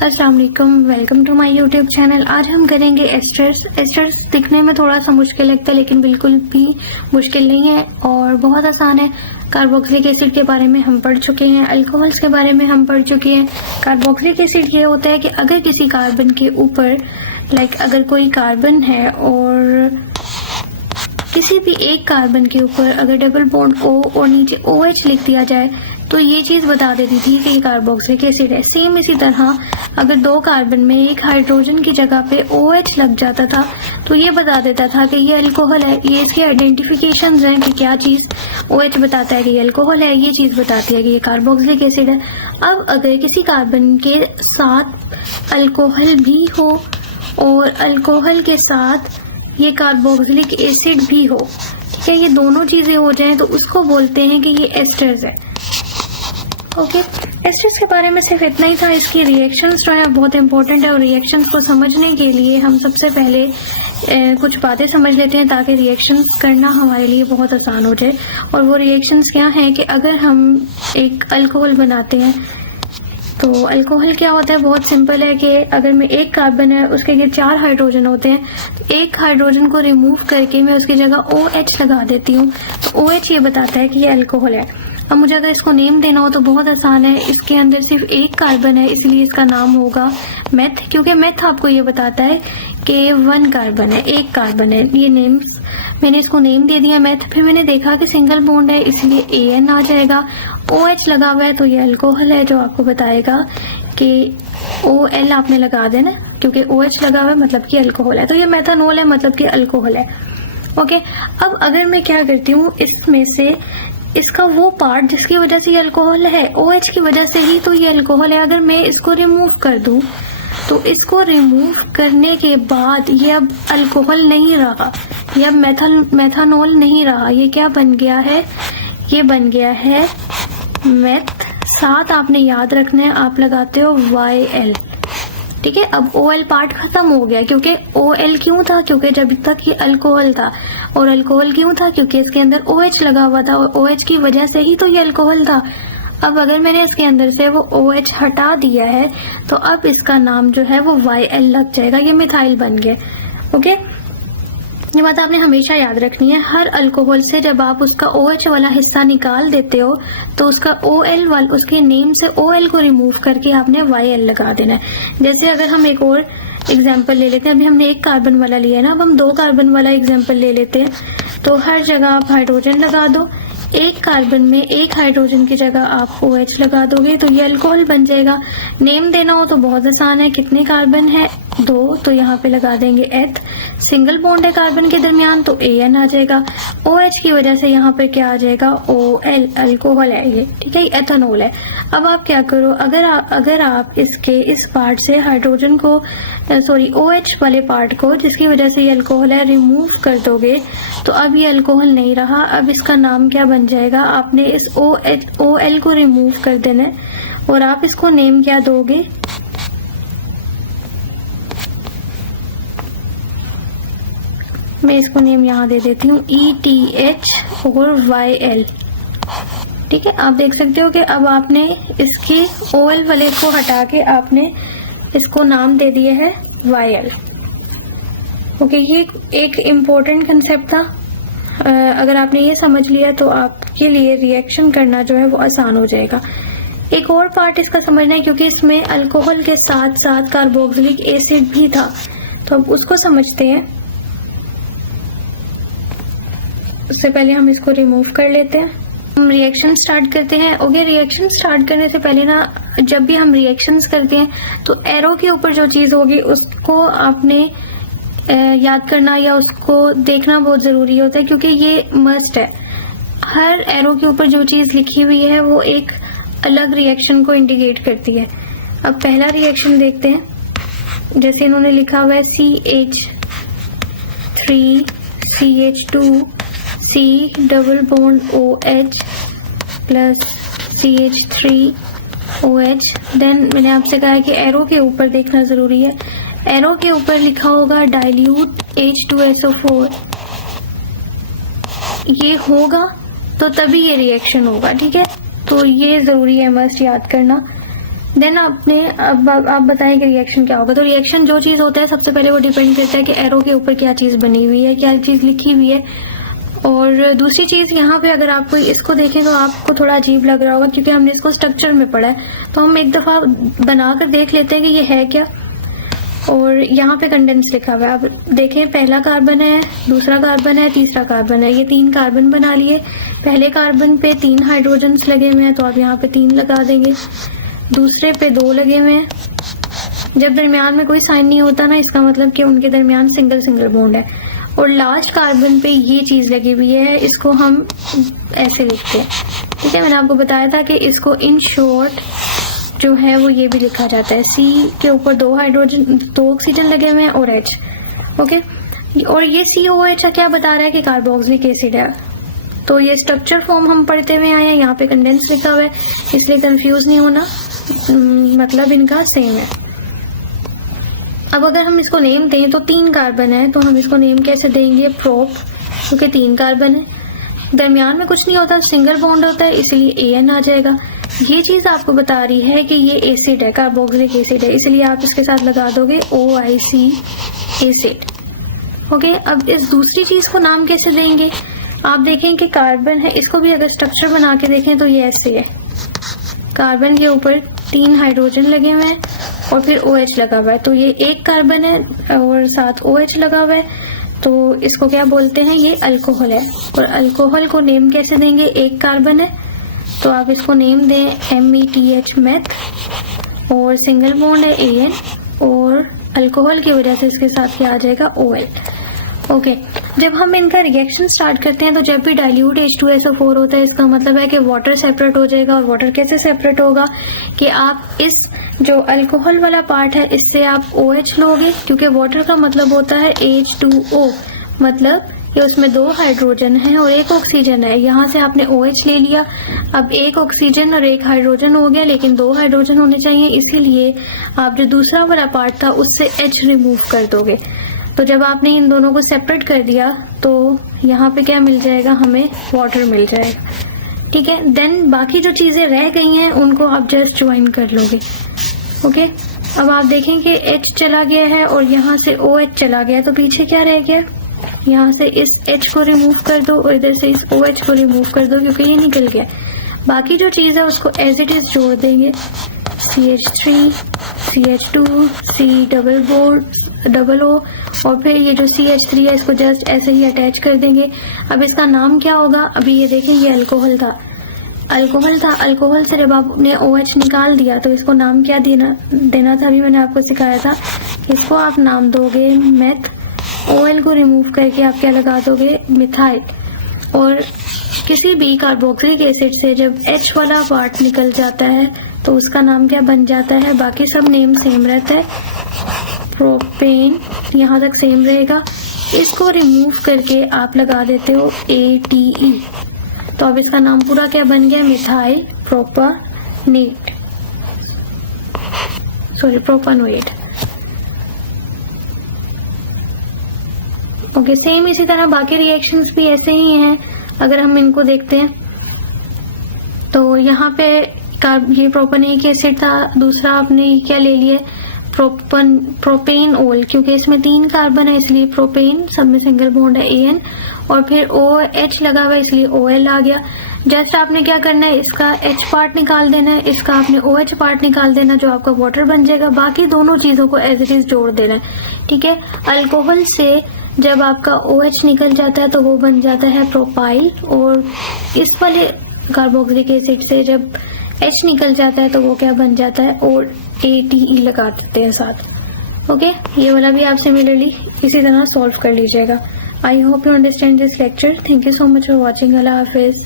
अस्सलाम वालेकुम, welcome to my YouTube channel. आज हम करेंगे एस्टर्स। एस्टर्स दिखने में थोड़ा सा मुश्किल लगता है लेकिन बिल्कुल भी मुश्किल नहीं है और बहुत आसान है। कार्बोक्सिलिक एसिड के बारे में हम पढ़ चुके हैं, अल्कोहल्स के बारे में हम पढ़ चुके हैं। कार्बोक्सिलिक एसिड ये होता है कि अगर किसी कार्बन के ऊपर अगर कोई कार्बन है और किसी भी एक कार्बन के ऊपर अगर डबल बॉन्ड O और नीचे OH लिख दिया जाए तो ये चीज बता देती थी कि ये कार्बोक्सिलिक एसिड है। सेम इसी तरह अगर दो कार्बन में एक हाइड्रोजन की जगह पे OH लग जाता था तो ये बता देता था कि ये अल्कोहल है। ये इसके आइडेंटिफिकेशंस हैं कि क्या चीज OH बताता है कि ये अल्कोहल है, ये चीज बताती है कि ये कार्बोक्सिलिक एसिड है। अब अगर किसी कार्बन के साथ अल्कोहल भी हो और अल्कोहल के साथ ये कार्बोक्सिलिक एसिड भी हो, ठीक है, ये दोनों चीजें हो जाएं तो उसको बोलते हैं कि ये एस्टर्स है। ओके, एस्टर्स के बारे में सिर्फ इतना ही था। इसकी रिएक्शंस जो है बहुत इंपॉर्टेंट है और रिएक्शंस को समझने के लिए हम सबसे पहले कुछ बातें समझ लेते हैं ताकि रिएक्शंस करना हमारे लिए बहुत आसान हो जाए। और वो रिएक्शंस क्या हैं कि अगर हम एक अल्कोहल बनाते हैं तो अल्कोहल क्या होता है, बहुत सिंपल है कि अगर मैं एक कार्बन है उसके लिए 4 हाइड्रोजन होते हैं तो एक हाइड्रोजन को रिमूव करके मैं उसकी जगह OH लगा देती हूँ तो OH ये बताता है कि ये अल्कोहल है। अब मुझे अगर इसको नेम देना हो तो बहुत आसान है। इसके अंदर सिर्फ एक कार्बन है इसलिए इसका नाम होगा मेथ, क्योंकि मेथ आपको ये बताता है कि 1 कार्बन है, एक कार्बन है। ये नेम्स मैंने इसको नेम दे दिया मेथ। फिर मैंने देखा कि सिंगल बॉन्ड है इसलिए AN आ जाएगा। OH लगा हुआ है तो ये अल्कोहल है जो आपको बताएगा कि OL आपने लगा देना, क्योंकि OH लगा हुआ है मतलब कि अल्कोहल है। तो ये मेथानॉल है मतलब कि अल्कोहल है। ओके, अब अगर मैं क्या करती हूँ, इसमें से इसका वो पार्ट जिसकी वजह से ये अल्कोहल है, OH की वजह से ही तो ये अल्कोहल है, अगर मैं इसको रिमूव कर दूं तो इसको रिमूव करने के बाद ये अब अल्कोहल नहीं रहा, ये अब मेथानॉल नहीं रहा। ये क्या बन गया है, ये बन गया है मेथ। साथ आपने याद रखना है, आप लगाते हो YL, ठीक है। अब OL पार्ट खत्म हो गया, क्योंकि OL क्यों था, क्योंकि जब तक ये अल्कोहल था। और अल्कोहल क्यों था, क्योंकि इसके अंदर OH लगा हुआ था और OH की वजह से ही तो ये अल्कोहल था। अब अगर मैंने इसके अंदर से वो OH हटा दिया है तो अब इसका नाम जो है वो YL लग जाएगा, ये मिथाइल बन गया। ओके, ये बात आपने हमेशा याद रखनी है। हर अल्कोहल से जब आप उसका OH वाला हिस्सा निकाल देते हो तो उसका OL वाला, उसके नेम से OL को रिमूव करके आपने YL लगा देना है। जैसे अगर हम एक और एग्जाम्पल ले लेते हैं, अभी हमने एक कार्बन वाला लिया है ना, अब हम 2 कार्बन वाला एग्जाम्पल ले लेते हैं। तो हर जगह आप हाइड्रोजन लगा दो, एक कार्बन में एक हाइड्रोजन की जगह आप OH लगा दोगे तो ये अल्कोहल बन जाएगा। नेम देना हो तो बहुत आसान है, कितने कार्बन है, 2, तो यहाँ पे लगा देंगे एथ। सिंगल बॉन्ड है कार्बन के दरमियान तो AN आ जाएगा। OH की वजह से यहाँ पे क्या आ जाएगा, OL, अल्कोहल है ये, ठीक है, एथेनॉल है। अब आप क्या करो, अगर आप इसके इस पार्ट से हाइड्रोजन को OH वाले पार्ट को, जिसकी वजह से ये अल्कोहल है, रिमूव कर दोगे तो अब ये अल्कोहल नहीं रहा। अब इसका नाम क्या बन जाएगा, आपने इस OL को रिमूव कर देना है और आप इसको नेम क्या दोगे, मैं इसको नेम यहाँ दे देती हूँ ETH और YL, ठीक है। आप देख सकते हो कि अब आपने इसके OL वाले को हटा के आपने इसको नाम दे दिया है YL। ओके, ये एक इम्पोर्टेंट कंसेप्ट था। अगर आपने ये समझ लिया तो आपके लिए रिएक्शन करना जो है वो आसान हो जाएगा। एक और पार्ट इसका समझना है, क्योंकि इसमें अल्कोहल के साथ साथ कार्बोक्सिलिक एसिड भी था, तो अब उसको समझते हैं। उससे पहले हम इसको रिमूव कर लेते हैं, हम रिएक्शन स्टार्ट करते हैं। ओके, रिएक्शन स्टार्ट करने से पहले ना, जब भी हम रिएक्शंस करते हैं तो एरो के ऊपर जो चीज होगी उसको आपने याद करना या उसको देखना बहुत जरूरी होता है, क्योंकि ये मस्ट है। हर एरो के ऊपर जो चीज लिखी हुई है वो एक अलग रिएक्शन को इंडिकेट करती है। अब पहला रिएक्शन देखते हैं, जैसे इन्होंने लिखा हुआ है CH3CH2 C double bond OH plus CH3OH। Then मैंने आपसे कहा है कि एरो के ऊपर देखना जरूरी है। एरो के ऊपर लिखा होगा डाइल्यूट H2SO4, ये होगा तो तभी ये रिएक्शन होगा, ठीक है। तो ये जरूरी है, मस्ट याद करना। देन आपने अब आप बताएं कि रिएक्शन क्या होगा। तो रिएक्शन जो चीज होता है सबसे पहले वो डिपेंड करता है कि एरो के ऊपर क्या चीज बनी हुई है, क्या चीज लिखी हुई है। और दूसरी चीज यहाँ पे अगर आप कोई इसको देखें तो आपको थोड़ा अजीब लग रहा होगा क्योंकि हमने इसको स्ट्रक्चर में पढ़ा है, तो हम एक दफा बनाकर देख लेते हैं कि ये है क्या। और यहाँ पे कंडेंस लिखा हुआ है, आप देखें पहला कार्बन है, दूसरा कार्बन है, तीसरा कार्बन है, ये 3 कार्बन बना लिए। पहले कार्बन पे 3 हाइड्रोजन्स लगे हुए हैं तो आप यहाँ पे 3 लगा देंगे, दूसरे पे 2 लगे हुए हैं। जब दरमियान में कोई साइन नहीं होता ना, इसका मतलब कि उनके दरमियान सिंगल सिंगल बॉन्ड है। और लास्ट कार्बन पे ये चीज लगी हुई है, इसको हम ऐसे लिखते हैं, ठीक है। मैंने आपको बताया था कि इसको इन शॉर्ट जो है वो ये भी लिखा जाता है। सी के ऊपर 2 हाइड्रोजन 2 ऑक्सीजन लगे हुए हैं और H, ओके। और ये COH क्या बता रहा है कि कार्बोक्सिलिक एसिड है। तो ये स्ट्रक्चर फॉर्म हम पढ़ते हुए आए हैं, यहाँ पे कंडेंस लिखा हुआ है, इसलिए कंफ्यूज नहीं होना, मतलब इनका सेम है। अब अगर हम इसको नेम दें तो 3 कार्बन है तो हम इसको नेम कैसे देंगे, प्रोप, क्योंकि 3 कार्बन है, दरमियान में कुछ नहीं होता, सिंगल बॉन्ड होता है, इसलिए AN आ जाएगा। ये चीज आपको बता रही है कि ये एसिड है, कार्बोक्सिलिक एसिड है, इसलिए आप इसके साथ लगा दोगे OIC एसिड, ओके। अब इस दूसरी चीज को नाम कैसे देंगे, आप देखें कि कार्बन है, इसको भी अगर स्ट्रक्चर बना के देखें तो ये ऐसे है, कार्बन के ऊपर 3 हाइड्रोजन लगे हुए हैं और फिर OH लगा हुआ है, तो ये 1 कार्बन है और साथ OH लगा हुआ है, तो इसको क्या बोलते हैं, ये अल्कोहल है। और अल्कोहल को नेम कैसे देंगे, 1 कार्बन है तो आप इसको नेम दें METH, मेथ, और सिंगल बॉन्ड है AN, और अल्कोहल की वजह से इसके साथ क्या आ जाएगा, OL, ओके। जब हम इनका रिएक्शन स्टार्ट करते हैं तो जब भी डाइल्यूट H2SO4 होता है, इसका मतलब है कि वाटर सेपरेट हो जाएगा। और वाटर कैसे सेपरेट होगा कि आप इस जो अल्कोहल वाला पार्ट है इससे आप OH लोगे, क्योंकि वाटर का मतलब होता है H2O, मतलब ये उसमें 2 हाइड्रोजन है और 1 ऑक्सीजन है। यहाँ से आपने OH ले लिया, अब 1 ऑक्सीजन और 1 हाइड्रोजन हो गया, लेकिन 2 हाइड्रोजन होने चाहिए, इसीलिए आप जो दूसरा वाला पार्ट था उससे H रिमूव कर दोगे। तो जब आपने इन दोनों को सेपरेट कर दिया तो यहाँ पे क्या मिल जाएगा, हमें वाटर मिल जाएगा, ठीक है। देन बाकी जो चीजें रह गई हैं उनको आप जस्ट ज्वाइन कर लोगे, ओके। अब आप देखें कि H चला गया है और यहाँ से OH चला गया, तो पीछे क्या रह गया, यहाँ से इस H को रिमूव कर दो और इधर से इस OH को रिमूव कर दो, क्योंकि ये निकल गया। बाकी जो चीज है उसको एज इट इज जोड़ देंगे, CH3, CH2, C double O, और फिर ये जो CH3 है इसको जस्ट ऐसे ही अटैच कर देंगे। अब इसका नाम क्या होगा, अभी ये देखें ये अल्कोहल था, अल्कोहल से जब आपने OH निकाल दिया तो इसको नाम क्या देना था, अभी मैंने आपको सिखाया था। इसको आप नाम दोगे मेथ, OL को रिमूव करके आप क्या लगा दोगे, मिथाइल। और किसी भी कार्बोक्सिलिक एसिड से जब H वाला पार्ट निकल जाता है तो उसका नाम क्या बन जाता है, बाकी सब नेम सेम रहता है, प्रोपेन, यहाँ तक सेम रहेगा। इसको रिमूव करके आप लगा देते हो ATE, तो अब इसका नाम पूरा क्या बन गया, मिथाइल प्रोपानेट, प्रोपानोएट, ओके। सेम इसी तरह बाकी रिएक्शंस भी ऐसे ही हैं। अगर हम इनको देखते हैं तो यहाँ पे ये प्रोपेनिक एसिड था, दूसरा आपने क्या ले लिया, प्रोपेन ओल, क्योंकि इसमें 3 कार्बन है इसलिए प्रोपेन, सब में सिंगल बॉन्ड है AN, और फिर OH लगा हुआ है इसलिए OL आ गया। जस्ट आपने क्या करना है, इसका H पार्ट निकाल देना है, इसका आपने OH पार्ट निकाल देना, जो आपका वाटर बन जाएगा। बाकी दोनों चीजों को एज इट इज जोड़ देना है, ठीक है। अल्कोहल से जब आपका OH निकल जाता है तो वो बन जाता है प्रोपाइल, और इस वाले कार्बोक्सिलिक एसिड से जब H निकल जाता है तो वो क्या बन जाता है, और ATE लगा देते हैं साथ, ओके। ये वाला भी आप सिमिलरली इसी तरह सॉल्व कर लीजिएगा। I hope you understand this lecture. Thank you so much for watching. Allah Hafiz.